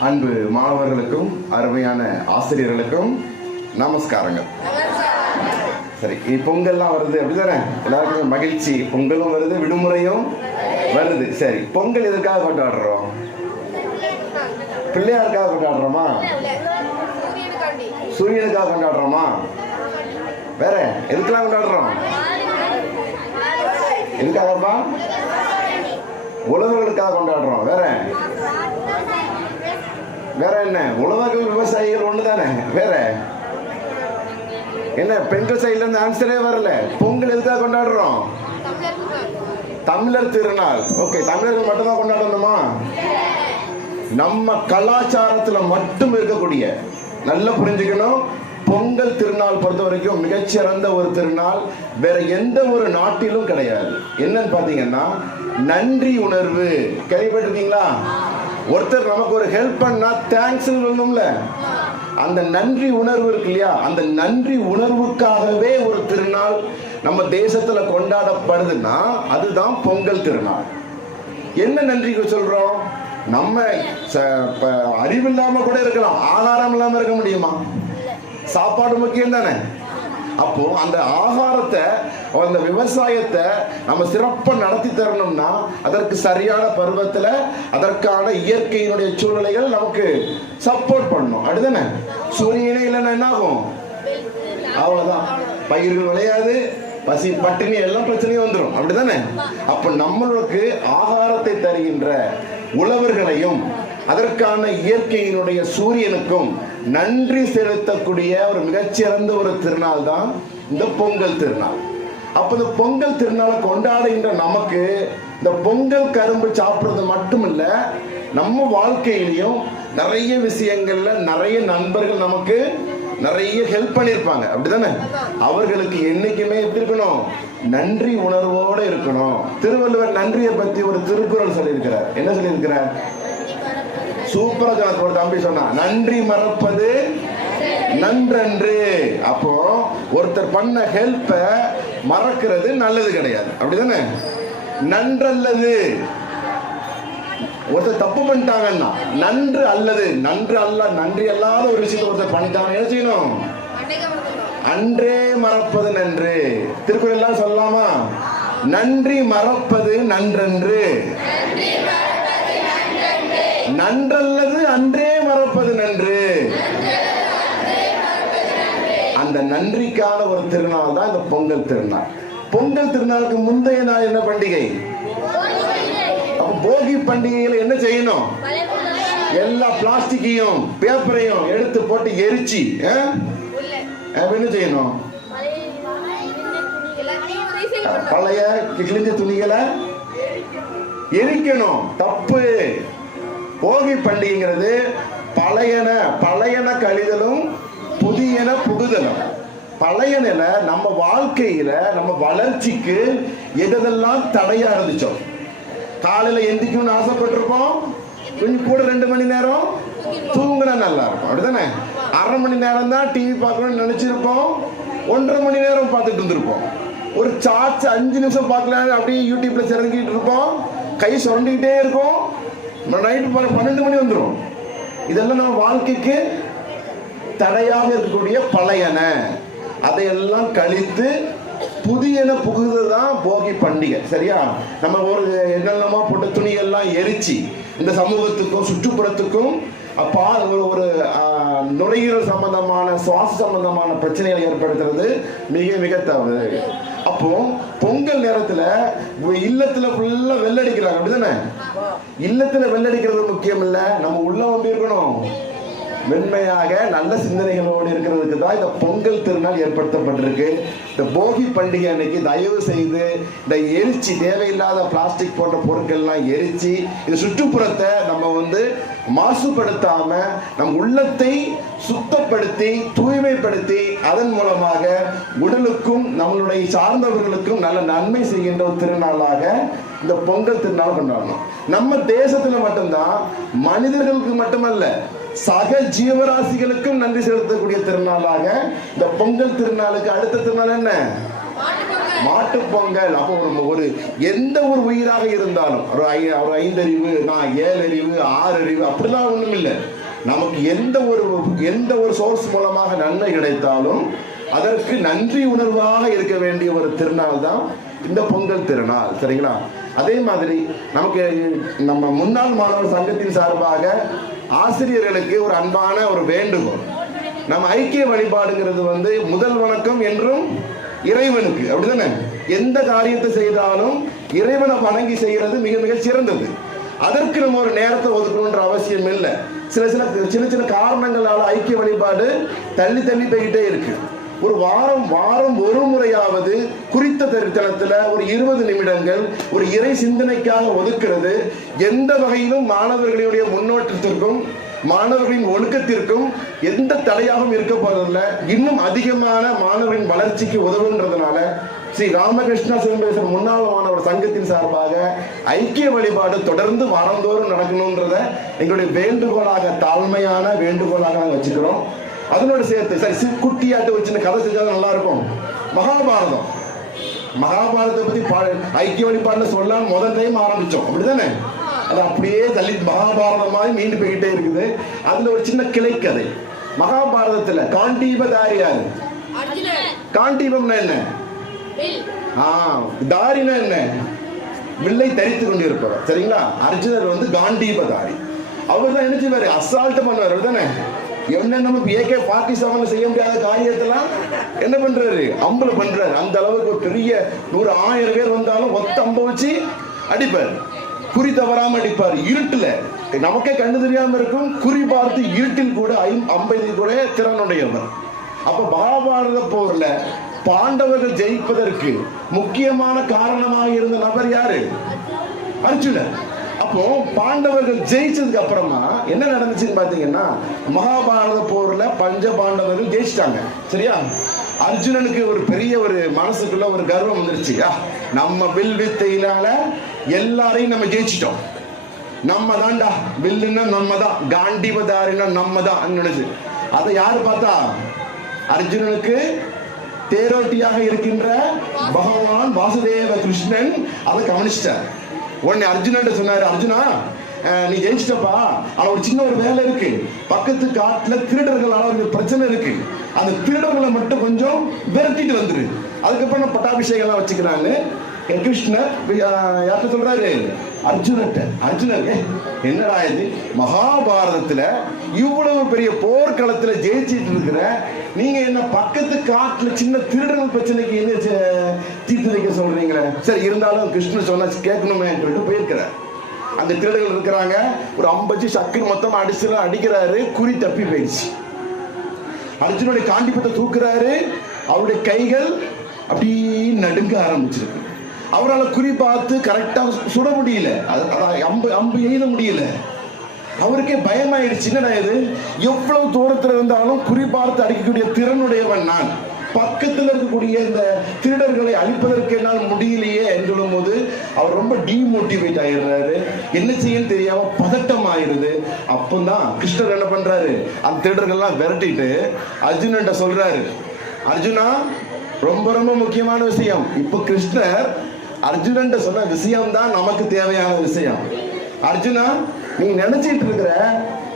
அன்பு மாணவர்களுக்கும் அருமையான ஆசிரியர்களுக்கும் நமஸ்காரங்கள். சரி இ- பொங்கல்லாம் வருது அப்படிதானே? எல்லாருக்கும் மகிழ்ச்சி. பொங்கலும் வருது விடுமுறையும் வருது. சரி பொங்கல் எதுக்காக கொண்டாடுறோம்? பிள்ளையாருக்காக கொண்டாடுறோமா? சூரியனுக்காக கொண்டாடுறோமா? வேற எதுக்கெல்லாம் கொண்டாடுறோம்? எதுக்காகப்பா? உழவர்களுக்காக கொண்டாடுறோம் வேற. வேற என்ன? உழவர்கள் விவசாயிகள் ஒண்ணுதானே? வேற? என்ன பெண்கள் சைடுல இருந்து ஆன்சரே வரல. பொங்கல் எதுக்காக கொண்டாடுறோம்? தமிழர் திருநாள். ஓகே தமிழர்கள் மட்டும்தான் கொண்டாடணுமா? நம்ம கலாச்சாரத்துல மட்டும் இருக்கக்கூடிய நல்லா புரிஞ்சுக்கணும். பொங்கல் திருநாள் பொறுத்த வரைக்கும் மிகச்சிறந்த ஒரு திருநாள். வேற எந்த ஒரு நாட்டிலும் கிடையாது. என்னன்னு பாத்தீங்கன்னா நன்றி உணர்வு. கேள்விப்பட்டிருக்கீங்களா? ஒருத்தர் நமக்கு ஒரு ஹெல்ப் பண்ணா தேங்க்ஸ் சொல்லணும்ல. அந்த நன்றி உணர்வு இருக்கு இல்லையா? அந்த நன்றி உணர்வுக்காகவே ஒரு திருநாள் நம்ம தேசத்துல கொண்டாடப்படுதுன்னா அதுதான் பொங்கல் திருநாள். என்ன நன்றிக்கு சொல்றோம்? நம்ம ச- அறிவு இல்லாம கூட இருக்கலாம். ஆகாரம் இல்லாம இருக்க முடியுமா? சாப்பாடு முக்கியம் தானே அப்போ அந்த ஆகாரத்தை அந்த விவசாயத்தை நம்ம சிறப்பாக நடத்தி தரணும்னா அதற்கு சரியான பருவத்தில் அதற்கான இயற்கையினுடைய சூழ்நிலைகள் நமக்கு சப்போர்ட் பண்ணணும் அப்படிதானே? சூரியனே இல்லைன்னா என்ன ஆகும் அவ்வளோதான் பயிர்கள் விளையாது பசி பட்டினி எல்லாம் பிரச்சனையும் வந்துடும் அப்படிதானே? அப்ப நம்மளுக்கு ஆகாரத்தை தருகின்ற உழவர்களையும் அதற்கான இயற்கையினுடைய சூரியனுக்கும் நன்றி செலுத்தக்கூடிய ஒரு மிகச்சிறந்த ஒரு திருநாள் தான் இந்த பொங்கல் திருநாள். அப்ப இந்த பொங்கல் திருநாளை கொண்டாடுகின்ற நமக்கு இந்த பொங்கல் கரும்பு சாப்பிடுறது மட்டும் இல்ல நம்ம வாழ்க்கையிலையும் நிறைய விஷயங்கள்ல நிறைய நண்பர்கள் நமக்கு நிறைய ஹெல்ப் பண்ணியிருப்பாங்க. அப்படிதானே? அவர்களுக்கு என்னைக்குமே எப்படி இருக்கணும்? நன்றி உணர்வோட இருக்கணும். திருவள்ளுவர் நன்றியை பத்தி ஒரு திருக்குறள் சொல்லியிருக்கிறார். என்ன சொல்லியிருக்கிறார்? சூப்பரா சொன்ன ஒரு தம்பி சொன்னா. நன்றி மறப்பது நன்றன்று. அப்போ ஒருத்தர் பண்ண ஹெல்ப்ப மறக்கிறது நல்லது கிடையாது. அப்படிதானே? நன்றல்லது. ஒருத்தர் தப்பு பண்ணிட்டாங்கன்னா நன்று அல்லது நன்று அல்ல நன்றி அல்லாத ஒரு விஷயத்தை ஒருத்தர் பண்ணிட்டாங்க என்ன செய்யணும்? அன்றே மறப்பது நன்று. திருக்குறள் எல்லாம் சொல்லலாமா? நன்றி மறப்பது நன்றன்று. நன்றல்லது அன்றே மறப்பது நன்று. அந்த நன்றிக்கான ஒரு திருநாள் தான் இந்த பொங்கல் திருநாள். பொங்கல் திருநாளுக்கு முந்தைய நாள் என்ன பண்டிகை? அப்ப போகி பண்டிகையில என்ன செய்யணும்? எல்லா பிளாஸ்டிக்கையும் பேப்பரையும் எடுத்து போட்டு எரிச்சு ஆ? என்ன செய்யணும்? பழைய கிழிஞ்ச துணிகளை எரிக்கணும். தப்பு. போகி பண்டிகைங்கிறது பழையன பழையன கழிதலும் புதியன புகுதலும். பழையனில நம்ம வாழ்க்கையில நம்ம வளர்ச்சிக்கு எதெல்லாம் தடையா இருந்துச்சோம் காலையில எந்திக்கணும்னு ஆசைப்பட்டிருப்போம். கொஞ்சம் கூட ரெண்டு மணி நேரம் தூங்கினா நல்லா இருக்கும். அப்படிதானே? அரை மணி நேரம் தான் டிவி பார்க்கணும்னு நினைச்சிருப்போம். ஒன்றரை மணி நேரம் பார்த்துட்டு இருந்திருப்போம். ஒரு சார்ஜ் அஞ்சு நிமிஷம் பார்க்கலான்னு அப்படியே யூடியூப்ல சிறங்கிட்டு இருப்போம். கை சுரண்டிக்கிட்டே இருக்கும். நைட்டு பன்னெண்டு மணி வந்துடும் இதெல்லாம் நம்ம வாழ்க்கைக்கு தடையாக இருக்கக்கூடிய பழையன. அதையெல்லாம் கழித்து புதியன புகுது தான் போகி பண்டிகை. சரியா? நம்ம ஒரு என்னென்னமோ போட்ட துணிகள்லாம் எரிச்சு இந்த சமூகத்துக்கும் சுற்றுப்புறத்துக்கும் அப்பா ஒரு ஒரு நுரையீரல் சம்பந்தமான சுவாச சம்பந்தமான பிரச்சனைகளை ஏற்படுத்துறது மிக மிக தவறு. அப்போ பொங்கல் நேரத்துல உ- இல்லத்துல ஃபுல்லா வெள்ளடிக்கிறாங்க அப்படிதானே? இல்லத்துல வெள்ளடிக்கிறது முக்கியம் இல்ல நம்ம உள்ள வந்து இருக்கணும். வெண்மையாக நல்ல சிந்தனைகளோடு இருக்கிறதுக்கு தான் இந்த பொங்கல் திருநாள் ஏற்படுத்தப்பட்டிருக்கு. இந்த போகி பண்டிகை அன்னைக்கு தயவு செய்து இந்த எரிச்சு தேவையில்லாத பிளாஸ்டிக் போன்ற பொருட்கள்லாம் எரிச்சு இந்த சுற்றுப்புறத்தை நம்ம வந்து மாசுபடுத்தாம நம் உள்ளத்தை சுத்தப்படுத்தி தூய்மைப்படுத்தி அதன் மூலமாக உடலுக்கும் நம்மளுடைய சார்ந்தவர்களுக்கும் நல்ல நன்மை செய்கின்ற ஒரு திருநாளாக இந்த பொங்கல் திருநாள் கொண்டாடணும். நம்ம தேசத்துல மட்டும்தான் மனிதர்களுக்கு மட்டுமல்ல சக ஜீவராசிகளுக்கும் நன்றி செலுத்தக்கூடிய திருநாளாக இந்த பொங்கல் திருநாளுக்கு அடுத்த திருநாள் என்ன? மாட்டு பொங்கல். அப்போ நம்ம ஒரு எந்த ஒரு உயிராக இருந்தாலும் ஒரு ஐ- ஒரு ஐந்தறிவு நான் ஏழறிவு ஆறறிவு அப்படிலாம் ஒன்றும் இல்லை. நமக்கு எந்த ஒரு எந்த ஒரு சோர்ஸ் மூலமாக நன்மை கிடைத்தாலும் அதற்கு நன்றி உணர்வாக இருக்க வேண்டிய ஒரு திருநாள் தான் இந்த பொங்கல் திருநாள். சரிங்களா? அதே மாதிரி நமக்கு நம்ம முன்னாள் மாணவர் சங்கத்தின் சார்பாக ஆசிரியர்களுக்கு ஒரு அன்பான ஒரு வேண்டுகோள். நம்ம ஐக்கிய வழிபாடுங்கிறது வந்து முதல் வணக்கம் என்றும் இறைவனுக்கு. அப்படிதானே? எந்த காரியத்தை செய்தாலும் இறைவனை வணங்கி செய்கிறது மிக மிக சிறந்தது. அதற்கு நம்ம ஒரு நேரத்தை ஒதுக்கணுன்ற அவசியம் இல்லை. சில சில சின்ன சின்ன காரணங்களால ஐக்கிய வழிபாடு தள்ளி தள்ளி போய்கிட்டே இருக்கு. ஒரு வாரம் வாரம் ஒரு முறையாவது குறித்த தரித்தனத்தில் ஒரு இருபது நிமிடங்கள் ஒரு இறை சிந்தனைக்காக ஒதுக்கிறது எந்த வகையிலும் மாணவர்களுடைய முன்னோட்டத்திற்கும் மாணவர்களின் ஒழுக்கத்திற்கும் எந்த தடையாகவும் இருக்க போறதில்ல. இன்னும் அதிகமான மாணவரின் வளர்ச்சிக்கு உதவுன்றதுனால ஸ்ரீ ராமகிருஷ்ணா சிவம்பேசன் முன்னாள் மாணவர் சங்கத்தின் சார்பாக ஐக்கிய வழிபாடு தொடர்ந்து வாரந்தோறும் நடக்கணும்ன்றத எங்களுடைய வேண்டுகோளாக தாழ்மையான வேண்டுகோளாக நாங்கள் வச்சுக்கிறோம். அதனோட சேர்த்து சரி சி- ஒரு சின்ன கதை செஞ்சாலும் நல்லா இருக்கும் மகாபாரதம். மகாபாரதத்தை பத்தி பா- ஐக்கிய வழிபாடுல சொல்லலாம் முதல் டைம் ஆரம்பிச்சோம். அப்படிதானே? அது அப்படியே தள்ளி மகாபாரதம் மாதிரி மீண்டு போய்கிட்டே இருக்குது. அதுல ஒரு சின்ன கிளைக்கதை. மகாபாரதத்துல காண்டீபதாரி தாரியாரு காண்டீபம்னா என்ன? ஆ தாரினா என்ன? வில்லை தரித்து கொண்டிருப்பவர். சரிங்களா? அர்ஜுனர் வந்து காண்டீபதாரி. அவர் தான் என்ன செய்வாரு? அசால்ட்டு பண்ணுவார். தானே என்ன நமக்கு ஏகே ஃபார்ட்டி செவன்ல செய்ய முடியாத காரியத்தெல்லாம் என்ன பண்றாரு? அம்பல பண்றாரு. அந்த அளவுக்கு ஒரு பெரிய நூறு ஆயிரம் பேர் வந்தாலும் ஒத்த அம்ப வச்சு அடிப்பார். குறி தவறாம அடிப்பார். இருட்டுல. நமக்கே கண்டு தெரியாம இருக்கும். குறி பார்த்து இருட்டில் கூட ஐம் கூட திறனுடையவர். அப்ப மகாபாரத போர்ல பாண்டவர்கள் ஜெயிப்பதற்கு முக்கியமான காரணமாக இருந்த நபர் யாரு? அர்ஜுனன். அப்போ பாண்டவர்கள் ஜெயிச்சதுக்கு அப்புறமா என்ன நடந்துச்சுன்னு பாத்தீங்கன்னா மகாபாரத போர்ல பஞ்ச பாண்டவர்கள் ஜெயிச்சிட்டாங்க. சரியா? அர்ஜுனனுக்கு ஒரு பெரிய ஒரு மனசுக்குள்ள ஒரு கர்வம் வந்துருச்சு. நம்ம வில் வித்தையினால எல்லாரையும் நம்ம ஜெயிச்சிட்டோம். நம்ம தான்டா வில்லுன்னா நம்ம தான் காண்டிபதாரினா நம்ம தான் நினைச்சு. அதை யாரு பார்த்தா? அர்ஜுனனுக்கு தேரோட்டியாக இருக்கின்ற பகவான் வாசுதேவ கிருஷ்ணன் அதை கவனிச்சிட்டார். உடனே அர்ஜுனன் சொன்னாரு அர்ஜுனா நீ ஜெயிச்சிட்டப்பா. ஆனா ஒரு சின்ன ஒரு வேலை இருக்கு. பக்கத்து காட்டுல திருடர்களால ஒரு பிரச்சனை இருக்கு. அந்த திருடர்களை மட்டும் கொஞ்சம் விரட்டிட்டு வந்துரு. அதுக்கப்புறம் நான் பட்டாபிஷேகம் எல்லாம் வச்சுக்கிறாங்க கிருஷ்ணர் யார்கிட்ட சொல்றாரு? அர்ஜுனட்ட அர்ஜுனன் என்னடா இது? மகாபாரதத்தில் இவ்வளவு பெரிய போர்க்களத்தில் ஜெயிச்சிட்டு இருக்கிற நீங்க என்ன பக்கத்து காட்டுல சின்ன திருடர்கள் பிரச்சனைக்கு என்ன செ- தீர்த்து வைக்க சொல்றீங்களே? சரி இருந்தாலும் கிருஷ்ணன் சொன்ன கேட்கணுமே சொல்லிட்டு போயிருக்கிறார். அந்த திருடர்கள் இருக்கிறாங்க. ஒரு ஐம்பது சக்கர மொத்தம் அடிச்சு அடிக்கிறாரு. குறி தப்பி போயிடுச்சு. அர்ஜுனுடைய காண்டிபத்தை தூக்குறாரு. அவருடைய கைகள் அப்படி நடுங்க ஆரம்பிச்சிருக்கு. அவரால் குறி பார்த்து கரெக்டாக சுட முடியல. அது- அம்பு அம்பு எழுத முடியல. அவருக்கே பயமாயிடுச்சு என்னடா இது. எவ்வளவு தூரத்தில் இருந்தாலும் குறி பார்த்து அடிக்கக்கூடிய திறனுடையவன் நான். பக்கத்தில் இருக்கக்கூடிய இந்த திருடர்களை அழிப்பதற்கு என்னால் முடியலையே என்று சொல்லும்போது அவர் ரொம்ப டீமோட்டிவேட் ஆயிடுறாரு. என்ன செய்யன்னு தெரியாம பதட்டம் ஆயிடுது. அப்பந்தான் கிருஷ்ணர் என்ன பண்றாரு? அந்த திருடர்கள்லாம் விரட்டிட்டு அர்ஜுனன்ட்ட சொல்றாரு. அர்ஜுனா ரொம்ப ரொம்ப முக்கியமான விஷயம். இப்போ கிருஷ்ணர் அர்ஜுனன்ட்ட சொன்ன விஷயம் தான் நமக்கு தேவையான விஷயம். அர்ஜுனா நீ நினைச்சிட்டு இருக்கிற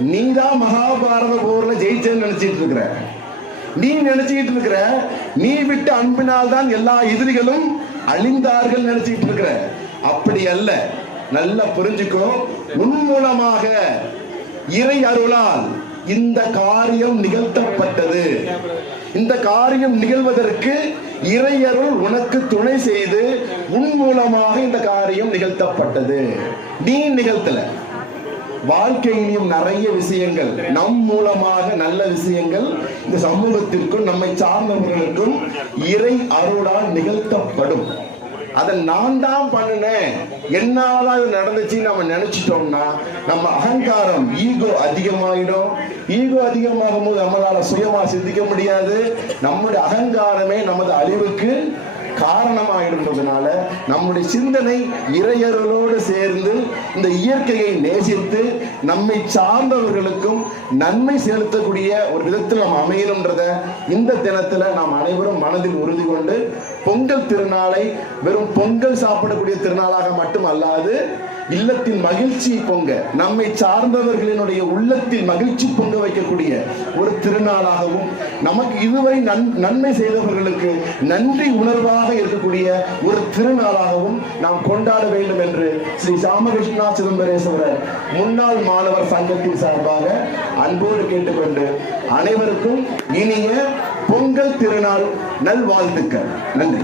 நீ தான் மகாபாரத போர்ல ஜெயிச்சேன்னு நினைச்சிட்டு இருக்கிற. நீ நினைச்சிட்டு இருக்கிற நீ விட்ட அன்பினால் தான் எல்லா எதிரிகளும் அழிந்தார்கள் நினைச்சிட்டு இருக்கிற. அப்படி அல்ல. நல்லா புரிஞ்சுக்கும் உன் மூலமாக இறை அருளால் இந்த காரியம் நிகழ்த்தப்பட்டது. இந்த காரியம் நிகழ்வதற்கு இறையருள் உனக்கு துணை செய்து உன் மூலமாக இந்த காரியம் நிகழ்த்தப்பட்டது. நீ நிகழ்த்தல. வாழ்க்கையிலும் நிறைய விஷயங்கள் நம் மூலமாக நல்ல விஷயங்கள் இந்த சமூகத்திற்கும் நம்மை சார்ந்தவர்களுக்கும் இறை அருளால் நிகழ்த்தப்படும். அதை நான் தான் பண்ணினேன். என்னால அது நடந்துச்சு நம்ம நினைச்சிட்டோம்னா நம்ம அகங்காரம் ஈகோ அதிகமாயிடும். ஈகோ அதிகமாகும் போது நம்மளால சுயமா சிந்திக்க முடியாது. நம்முடைய அகங்காரமே நமது அழிவுக்கு காரணமாயிடுன்றதுனால நம்முடைய சிந்தனை இறையர்களோடு சேர்ந்து இந்த இயற்கையை நேசித்து நம்மை சார்ந்தவர்களுக்கும் நன்மை செலுத்தக்கூடிய ஒரு விதத்தில் நாம் அமையணுன்றத இந்த தினத்துல நாம் அனைவரும் மனதில் உறுதி கொண்டு பொங்கல் திருநாளை வெறும் பொங்கல் சாப்பிடக்கூடிய திருநாளாக மட்டும் அல்லாது இல்லத்தின் மகிழ்ச்சி பொங்க. நம்மை சார்ந்தவர்களினுடைய உள்ளத்தில் மகிழ்ச்சி பொங்க வைக்கக்கூடிய ஒரு திருநாளாகவும் நமக்கு இதுவரை நன்- நன்மை செய்தவர்களுக்கு நன்றி உணர்வாக இருக்கக்கூடிய ஒரு திருநாளாகவும் நாம் கொண்டாட வேண்டும் என்று ஸ்ரீ ராமகிருஷ்ணா சிதம்பரேஸ்வரர் முன்னாள் மாணவர் சங்கத்தின் சார்பாக அன்போடு கேட்டுக்கொண்டு அனைவருக்கும் இனிய பொங்கல் திருநாள் நல்வாழ்த்துக்கள். நன்றி.